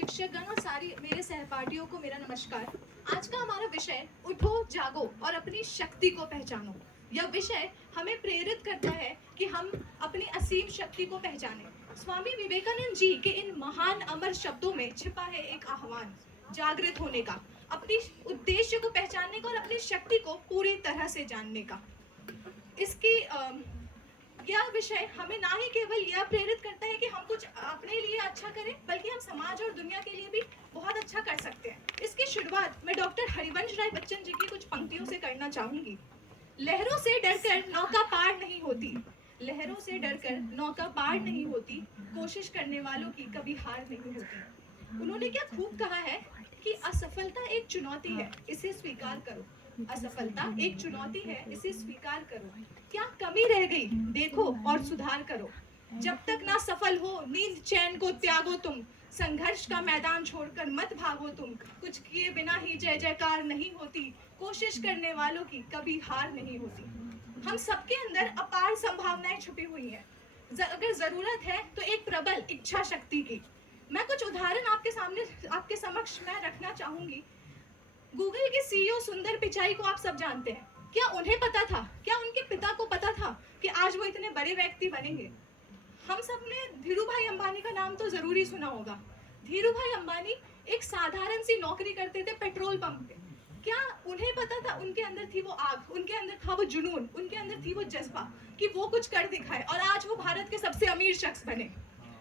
शिक्षकगण और सारी मेरे सहपाठियों को मेरा नमस्कार। आज का हमारा विषय उठो जागो और अपनी शक्ति को पहचानो। यह विषय हमें प्रेरित करता है कि हम अपनी असीम शक्ति को पहचानें। स्वामी विवेकानंद जी के इन महान अमर शब्दों में छिपा है एक आह्वान जागृत होने का, अपनी उद्देश्य को पहचानने का और अपनी शक्ति को पूरी तरह से जानने का। इसकी यह विषय हमें ना ही केवल यह प्रेरित करता है कि हम कुछ अपने लिए अच्छा करें, बल्कि हम समाज और दुनिया के लिए भी बहुत अच्छा कर सकते हैं। इसकी शुरुआत मैं डॉक्टर हरिवंश राय बच्चन जी की कुछ पंक्तियों से करना चाहूंगी। लहरों से डरकर नौका पार नहीं होती, लहरों से डरकर नौका पार नहीं होती, कोशिश करने वालों की कभी हार नहीं होती। उन्होंने क्या खूब कहा है कि असफलता एक चुनौती है, इसे स्वीकार करो। असफलता एक चुनौती है, इसे स्वीकार करो। क्या कमी रह गई, देखो और सुधार करो। जब तक ना सफल हो, नींद चैन को त्यागो तुम। संघर्ष का मैदान छोड़कर मत भागो तुम। कुछ किए बिना ही जय जयकार नहीं होती, कोशिश करने वालों की कभी हार नहीं होती। हम सबके अंदर अपार संभावनाएं छुपी हुई हैं। अगर जरूरत है तो एक प्रबल इच्छा शक्ति की। मैं कुछ उदाहरण आपके समक्ष मैं रखना चाहूंगी। गूगल के सीईओ सुंदर पिचाई को आप सब जानते हैं। क्या उन्हें पता था, क्या उनके पिता को पता था कि आज वो इतने बड़े व्यक्ति बनेंगे? हम सब ने धीरू भाई अंबानी का नाम तो जरूर ही सुना होगा। धीरू भाई अंबानी एक साधारण सी नौकरी करते थे पेट्रोल पंप पे। क्या उन्हें पता था उनके अंदर थी वो आग, उनके अंदर था वो जुनून, उनके अंदर थी वो जज्बा कि वो कुछ कर दिखाए और आज वो भारत के सबसे अमीर शख्स बने।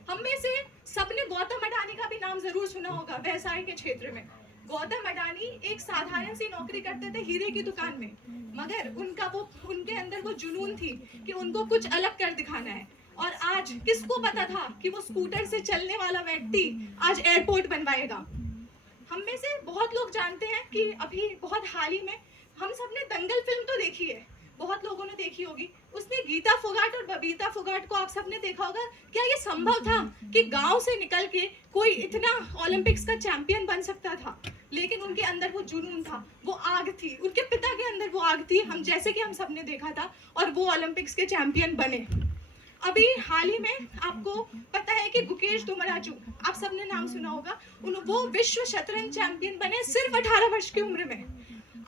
हम में से सबने गौतम अडानी का भी नाम जरूर सुना होगा व्यवसाय के क्षेत्र में। गौतम अडानी एक साधारण सी नौकरी करते थे हीरे की दुकान में, मगर उनके अंदर वो जुनून थी कि उनको कुछ अलग कर दिखाना है। और आज किसको पता था कि वो स्कूटर से चलने वाला व्यक्ति आज एयरपोर्ट बनवाएगा। हम में से बहुत लोग जानते हैं कि अभी बहुत हाल ही में हम सबने दंगल फिल्म तो देखी है, बहुत लोगों ने देखी होगी। उसमें गीता फोगाट और बबीता फोगाट को आप सबने देखा होगा। क्या ये संभव था कि गांव से निकल के कोई इतना ओलंपिक्स का चैंपियन बन सकता था? लेकिन उनके अंदर वो जुनून था, वो आग थी, उनके पिता के अंदर वो आग थी, हम जैसे कि हम सबने देखा था, और वो ओलंपिक्स के चैंपियन बने। अभी हाल ही में आपको पता है कि गुकेश दुमराजू, आप सबने नाम सुना होगा, वो विश्व शतरंज चैंपियन बने सिर्फ 18 वर्ष की उम्र में।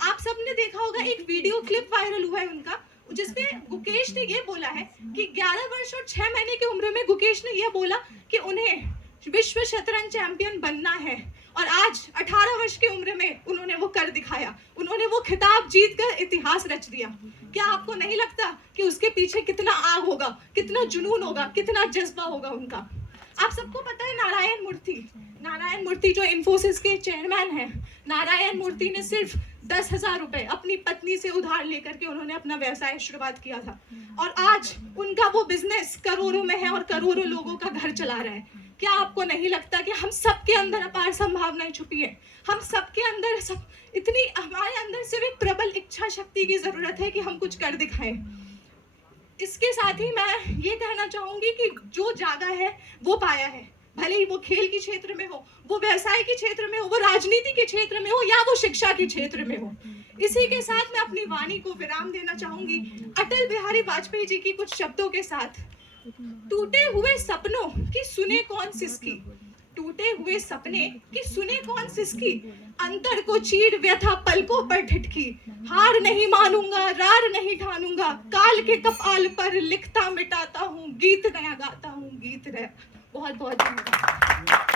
आप सबने देखा होगा एक वीडियो क्लिप वायरल हुआ है उनका, जिसमें गुकेश ने ये बोला है कि 11 वर्ष और 6 महीने की उम्र में गुकेश ने यह बोला कि उन्हें विश्व शतरंज चैंपियन बनना है, और आज 18 वर्ष की उम्र में उन्होंने वो कर दिखाया। उन्होंने वो खिताब जीतकर इतिहास रच दिया। क्या आपको नहीं लगता कि उसके पीछे कितना आग होगा, कितना जुनून होगा, कितना जज्बा होगा उनका? आप सबको पता है नारायण मूर्ति जो इन्फोसिस के चेयरमैन हैं, नारायण मूर्ति ने सिर्फ 10,000 रुपए अपनी पत्नी से उधार लेकर के उन्होंने अपना व्यवसाय शुरुआत किया था, और आज उनका वो बिजनेस करोड़ों में है और करोड़ों लोगों का घर चला रहा है। क्या आपको नहीं लगता कि हम सबके अंदर अपार संभावनाएं छुपी है? हम सबके अंदर हमारे अंदर सिर्फ एक प्रबल इच्छा शक्ति की जरूरत है कि हम कुछ कर दिखाएं। इसके साथ ही मैं ये कहना चाहूंगी कि जो जागा है वो पाया है, भले ही वो खेल के क्षेत्र में हो, वो व्यवसाय के क्षेत्र में हो, वो राजनीति के क्षेत्र में हो, या वो शिक्षा के क्षेत्र में हो। इसी के साथ मैं अपनी वाणी को विराम देना चाहूंगी अटल बिहारी वाजपेयी जी की कुछ शब्दों के साथ। टूटे हुए सपनों की सुने कौन सिसकी, टूटे हुए सपने की सुने कौन सिसकी, अंतर को चीर व्यथा पलकों पर ठिठकी, हार नहीं मानूंगा रार नहीं ठानूंगा, काल के कपाल पर लिखता मिटाता हूँ, गीत नया गाता हूँ, गीत नया। बहुत बहुत धन्यवाद।